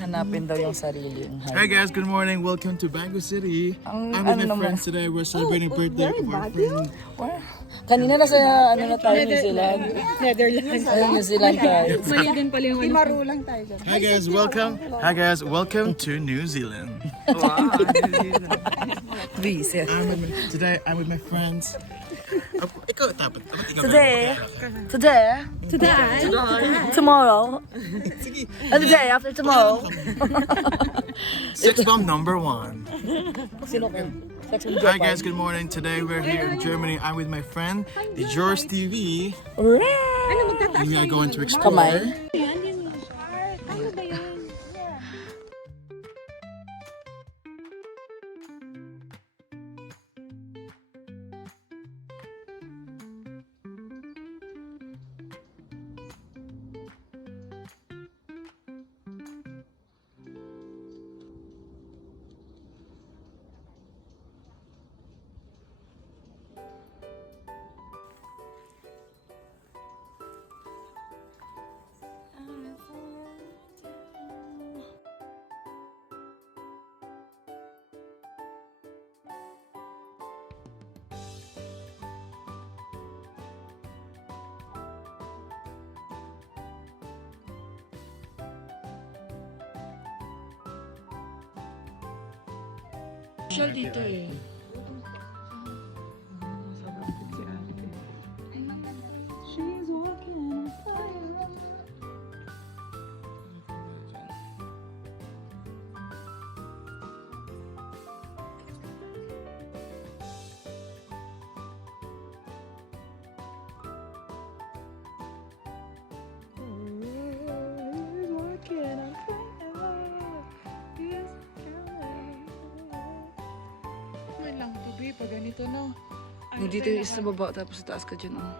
Hanapin daw yung sariling Hi guys, good morning. Welcome to Baguio City. I'm with my friends today. We're celebrating birthday of our friend. Kanina na sa tayo, New Zealand. Netherlands. New Zealand tayo. Maligan pala yung Imaru lang tayo dyan. Hi guys, welcome. Hi guys, welcome to New Zealand. Today I'm with my friends. Ikaw dapat. Today, tomorrow, and the day after tomorrow. Sex bomb number 1. Sino ka? Hi guys, good morning. Today we're here in Germany. I'm with my friend, the George TV. We are going to explore. Kamay. Social dito eh. Pag ganito, no? Dito yung isa baba, tapos sa taas ka dyan, oh.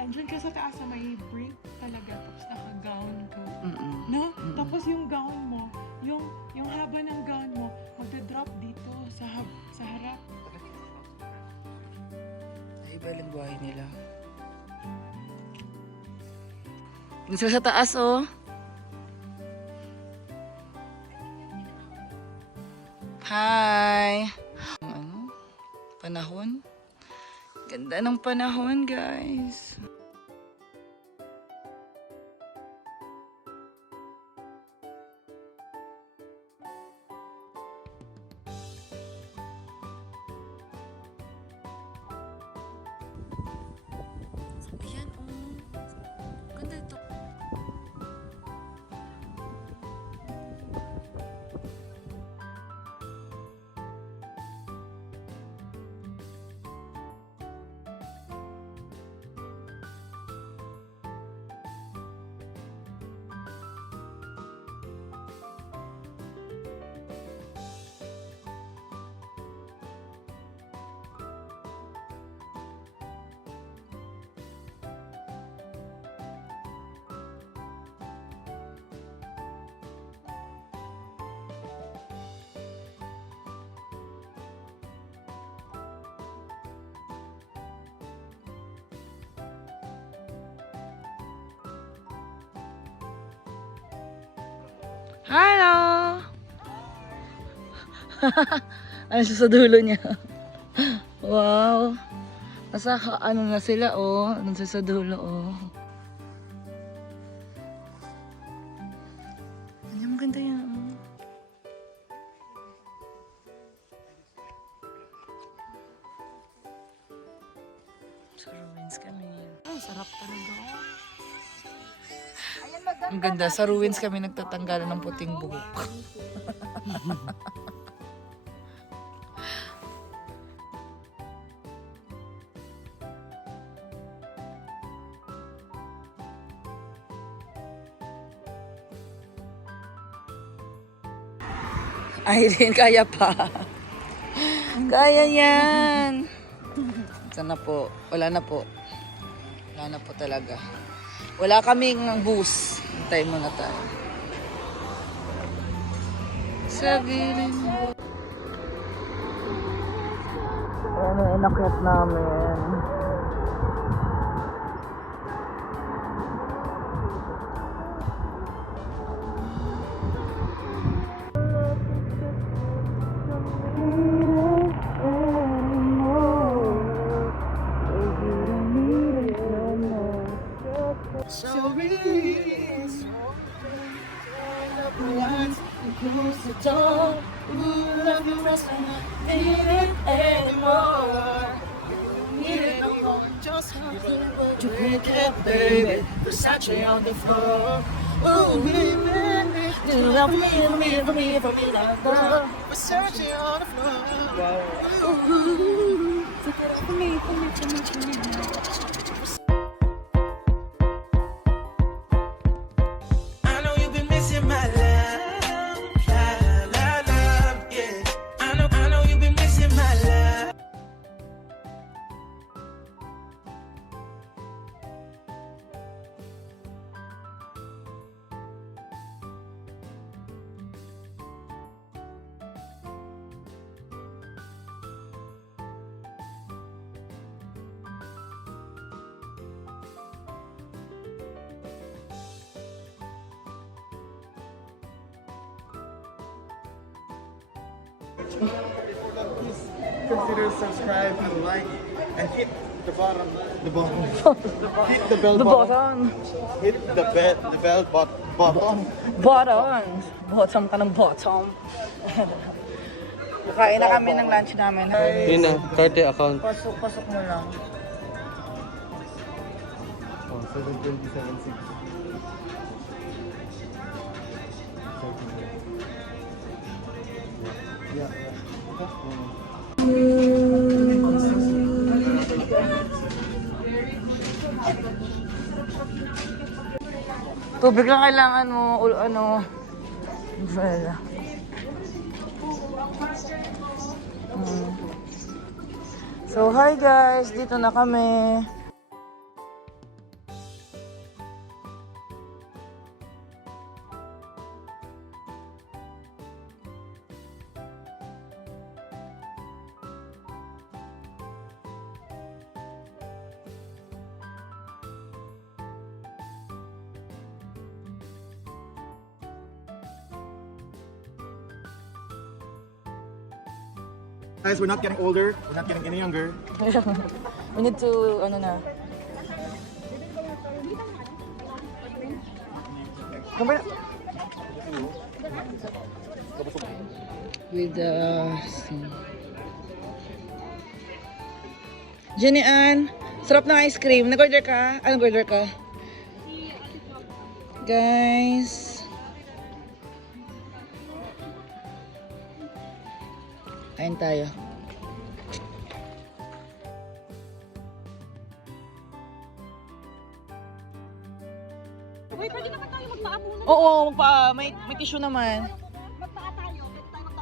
Andyan ka sa taas na may brief talaga, tapos naka-gown ka. Mm-mm. No? Tapos yung gown mo, yung haba ng gown mo, magda-drop dito sa harap. Ay, iba lang buhay nila. Dito sa taas, oh. Hi! Ano? Panahon? Ganda ng panahon, guys. Ayan, oh. Ganda ito. Hello! Ano siya sa dulo niya? Wow! Nasa ano na sila, oh. Ano siya sa dulo, oh. Ano, maganda yan, oh. Sa ruins kami. Sarap talaga. Ang ganda, sa ruins kami nagtatanggalan ng puting buhok. Irene, kaya pa. Kaya yan. Sana po. Wala na po. Wala na po talaga. Wala kaming bus. Hintay muna tayo. Sa gilid mo. Ano, inakyat namin. close the door. Ooh, love you rest when I need it anymore. Need it no more. Just how good would you make it, baby? Versace on the floor. Ooh, baby, do you love me, for me, for me, for me, like that? Versace on the floor. Ooh, take it for me, for me, for me, for me. I know you've been missing my love, love, yeah. I know you've been missing my love. Consider subscribe and like and hit the bottom. Hit the bell The button. bottom. Hit the bell button. Bottom. Bottom ka ng bottom. Kain na kami ng lunch namin. Yun na, Karte account. Pasok mo lang. Oh, 727.6. Yeah. Tubig lang kailangan mo, ano, umbrella. So, hi guys! Dito na kami. Guys, we're not getting older. We're not getting any younger. We need to, ano na. Kamaya. With the... Jenny Ann, sarap ng ice cream. Nag-order ka? Anong order ka? Guys. Kain tayo. Uy, pwede naman tayo magpaabunan. Oo, may tissue naman. Magpaa tayo.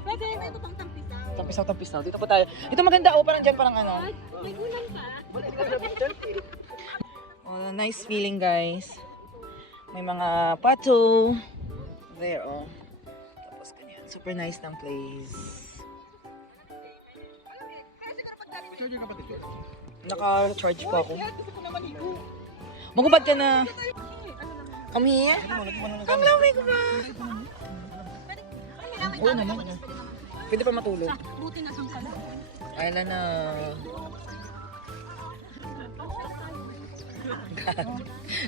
Pwede, may ito pang tampisaw. Tampisaw. Dito pa tayo. Ito maganda, parang dyan, parang ano. May ulan pa. Oh, nice feeling, guys. May mga pato. There, oh. Tapos ganyan. Super nice ng place. Naka-charge pa ako. Magubad ka na. Come here. Ang lamig ba? Oo naman. Pwede pa matulog. Buti na sang pala. Ayala na.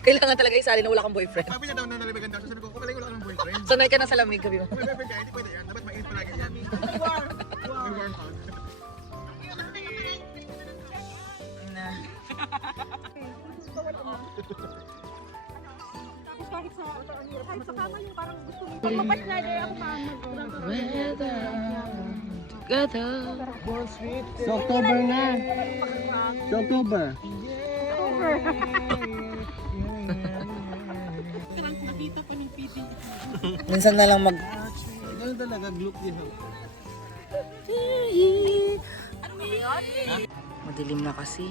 Kailangan talaga isali na wala kang boyfriend. Sabi niya daw na nalibagan daw. Sabi ko, kung wala kang boyfriend. Sanay ka na sa lamig, gabi mo. May boyfriend ka, hindi pwede yan. Dapat mainit palagi yan. May warm hug. Na. Tapos kahit sa kama yung parang gusto mo. Pag mapasnada ako kama. Together. Sa October na. Sa October. Nakita pa ng PD. Minsan na lang mag... Ganun talaga, glook din. Madilim na kasi.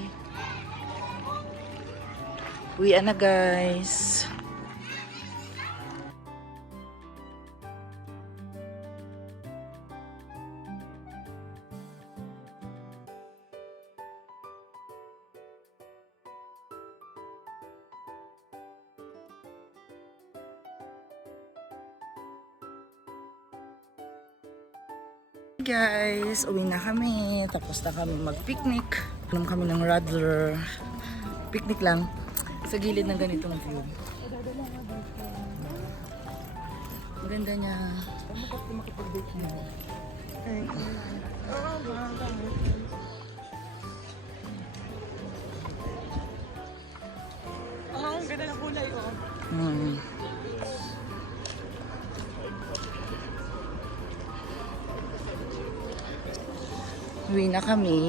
Uwian na, guys. Guys, uwi na kami. Tapos na kami mag-picnic. Alam kami ng Radler. Picnic lang. Sa gilid ng ganitong view. Ang ganda niya. Ang ganda ng kulay, oh. Hmm. Uwi na kami.